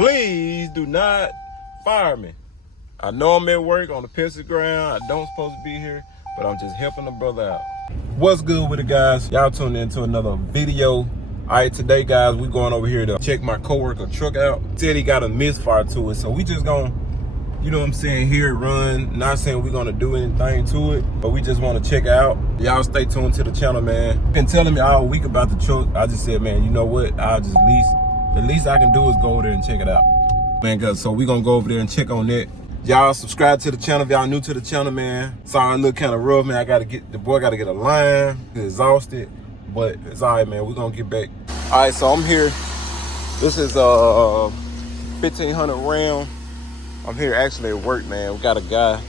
please do not fire me. I know I'm at work on the pissy ground. I don't supposed to be here, but I'm just helping the brother out. What's good with it, guys? Y'all tuned into another video. All right, today, guys, we going over here to check my coworker truck out. Said he got a misfire to it, so we just gonna, you know what I'm saying, hear it run. Not saying we're gonna do anything to it, but we just want to check it out. Y'all stay tuned to the channel, man. Been telling me all week about the truck. I just said, man, you know what? I'll just the least I can do is go over there and check it out, man. Cause so we gonna go over there and check on that. Y'all subscribe to the channel if y'all new to the channel, man. Sorry, I look kind of rough, man. The boy gotta get a line. He's exhausted, but it's all right, man. We're gonna get back. All right, so I'm here. This is 1500 Ram. I'm here actually at work, man. We got a guy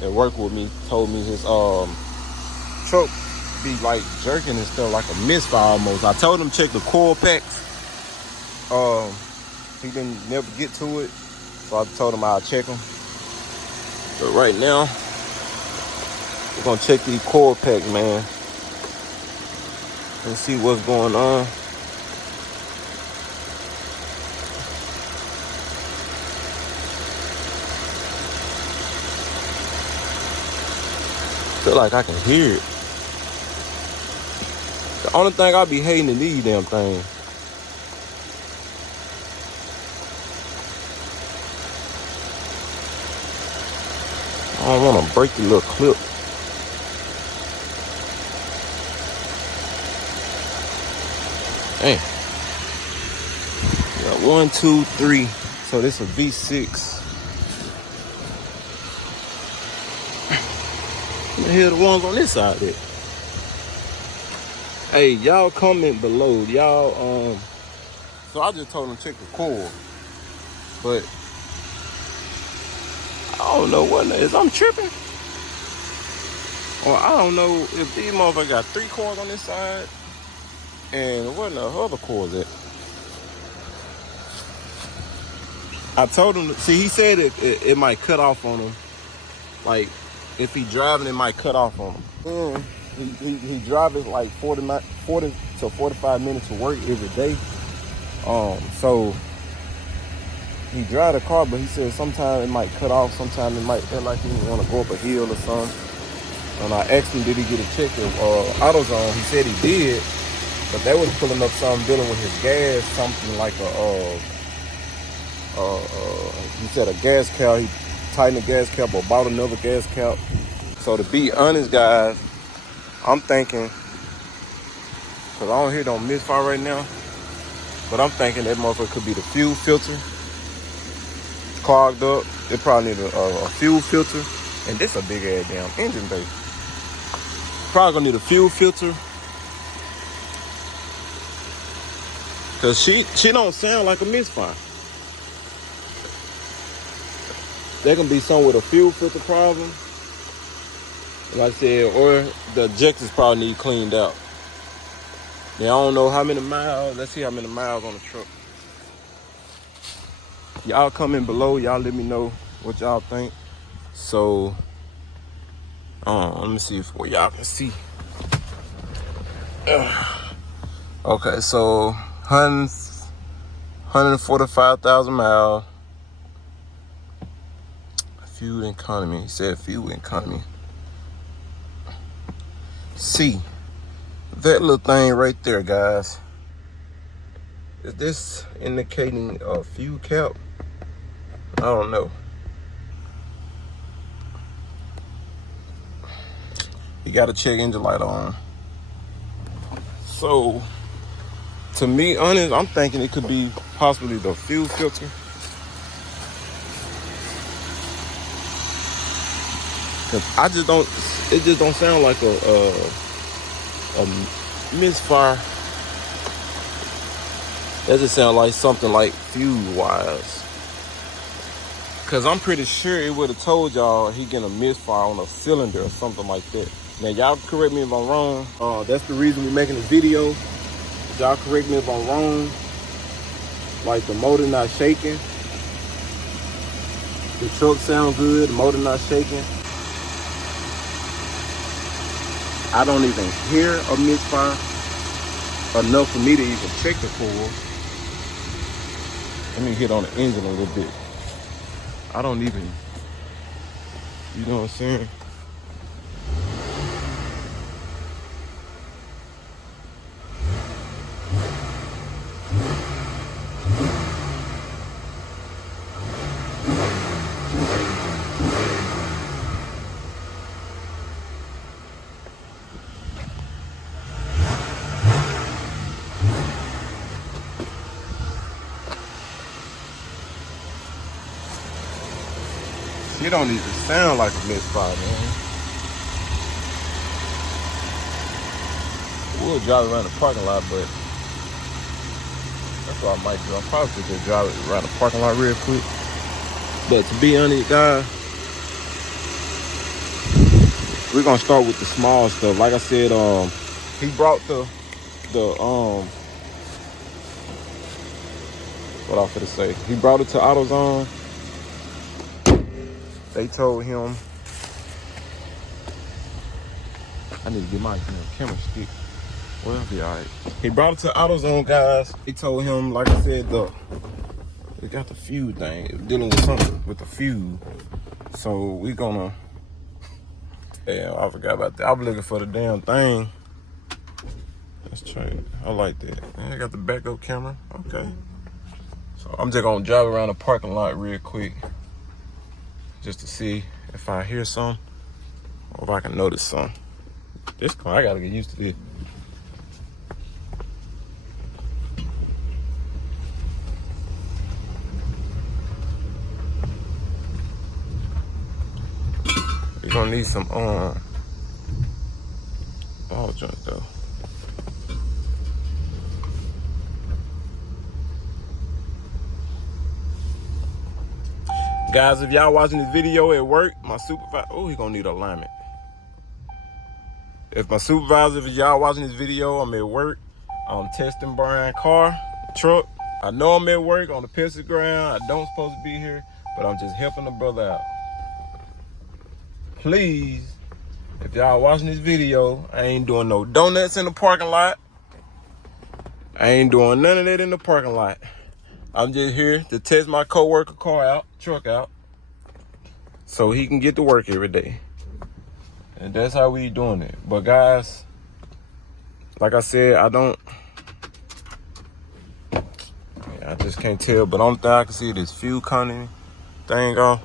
that work with me, told me his truck be like jerking and stuff, like a misfire almost. I told him check the coil packs. He didn't never get to it, so I told him I'll check them. But right now, we're gonna check these coil packs, man. Let's see what's going on. Feel like I can hear it. The only thing I be hating is these damn things. I don't want to break the little clip. Damn. We got 1, 2, 3. So this is a V6. What the hell the ones on this side there? Hey, y'all comment below. Y'all, so I just told them to check the coil. But I don't know what it is. I'm tripping. Or I don't know if these motherfuckers got 3 coils on this side. And what the other coils at? I told him, see, he said it might cut off on him. Like, if he driving, it might cut off on him. He drives like 40 to 45 minutes to work every day. So he drive the car, but he said sometimes it might cut off. Sometimes it might feel like he want to go up a hill or something. And I asked him, did he get a check at AutoZone? He said he did, but they was pulling up something dealing with his gas, something like he said a gas cap. He tightened the gas cap or bought another gas cap. So to be honest, guys, I'm thinking, because I don't hear no misfire right now, but I'm thinking that motherfucker could be the fuel filter clogged up. It probably need a fuel filter, and this a big ass damn engine bay. Probably gonna need a fuel filter, cause she don't sound like a misfire. There can be some with a fuel filter problem, like I said, or the injectors probably need cleaned out. Now, I don't know how many miles. Let's see how many miles on the truck. Y'all comment below. Y'all let me know what y'all think. So, let me see if y'all can see. Okay, so 145,000 miles. Fuel economy. He said fuel economy. See, that little thing right there, guys. Is this indicating a fuel cap? I don't know. You gotta check engine light on. So, to me, honest, I'm thinking it could be possibly the fuel filter. It just don't sound like a misfire. That just sound like something like fuel wise. Cause I'm pretty sure it would have told y'all he getting a misfire on a cylinder or something like that. Now y'all correct me if I'm wrong. That's the reason we're making this video. Y'all correct me if I'm wrong. Like the motor not shaking. The truck sound good, the motor not shaking. I don't even hear a misfire enough for me to even check the coil. Let me hit on the engine a little bit. I don't even, you know what I'm saying? It don't even sound like a misfire, man. We'll drive around the parking lot, but that's what I might do. I'll probably just drive around the parking lot real quick. But to be honest, guys, we're gonna start with the small stuff. Like I said, he brought the what I was gonna say. He brought it to AutoZone. They told him I need to get my camera stick. Well, I'll be alright. He brought it to AutoZone, guys. He told him, like I said, they got the fuse thing, dealing with something with the fuse. So we gonna, damn, I forgot about that. I was looking for the damn thing. Let's try it. I like that. I got the backup camera. Okay. So I'm just gonna drive around the parking lot real quick, just to see if I hear something or if I can notice something. This car, I gotta get used to this. You're gonna need some ball joint though. Guys, if y'all watching this video at work, my supervisor, oh, he gonna need alignment. If y'all watching this video, I'm at work, I'm testing Brian's car, truck. I know I'm at work on the pistol ground. I don't supposed to be here, but I'm just helping the brother out. Please, if y'all watching this video, I ain't doing no donuts in the parking lot. I ain't doing none of that in the parking lot. I'm just here to test my coworker truck out, so he can get to work every day. And that's how we doing it. But guys, like I said, I just can't tell, but only thing I can see is this fuel cunning thing off.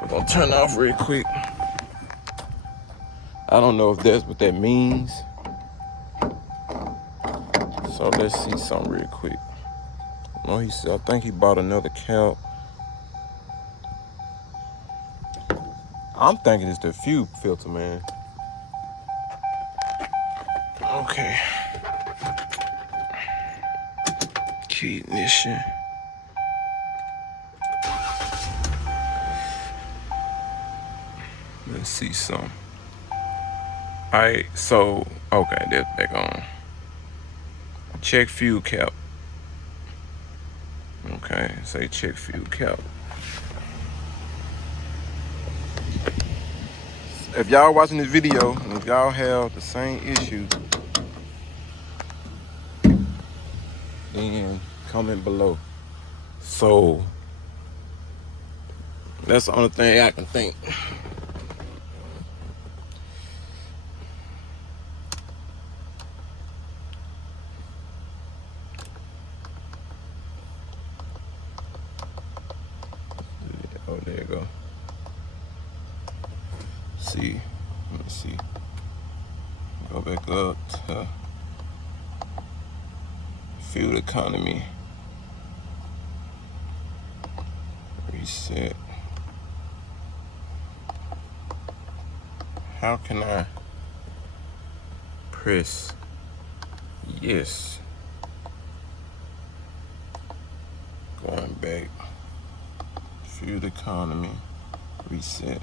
We're gonna turn it off real quick. I don't know if that's what that means. So let's see something real quick. No, I think he bought another cap. I'm thinking it's the fuel filter, man. Okay. Key ignition. Let's see some. Alright, so okay, that's back on. Check fuel cap. Okay, say check fuel cap. If y'all watching this video and if y'all have the same issue, then comment below. So that's the only thing I can think. Oh, there you go. See, let me see. Go back up to fuel economy. Reset. How can I press yes? Going back. Fuel economy. Reset.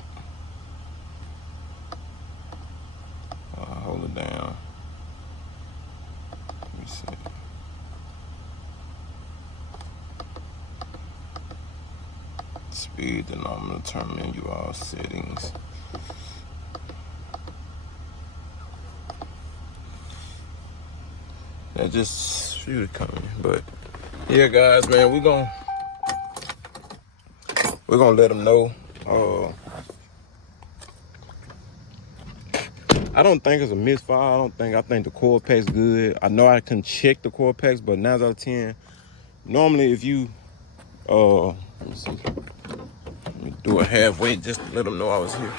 Hold it down. Reset. Speed, then I'm gonna turn menu all settings. That just fuel economy, but Yeah, guys, man, we're gonna let them know. I don't think it's a misfire. I think the coil pack's good. I know I can check the coil packs, but 9 out of 10. Normally, if you let me see. Let me do it halfway just to let them know I was here.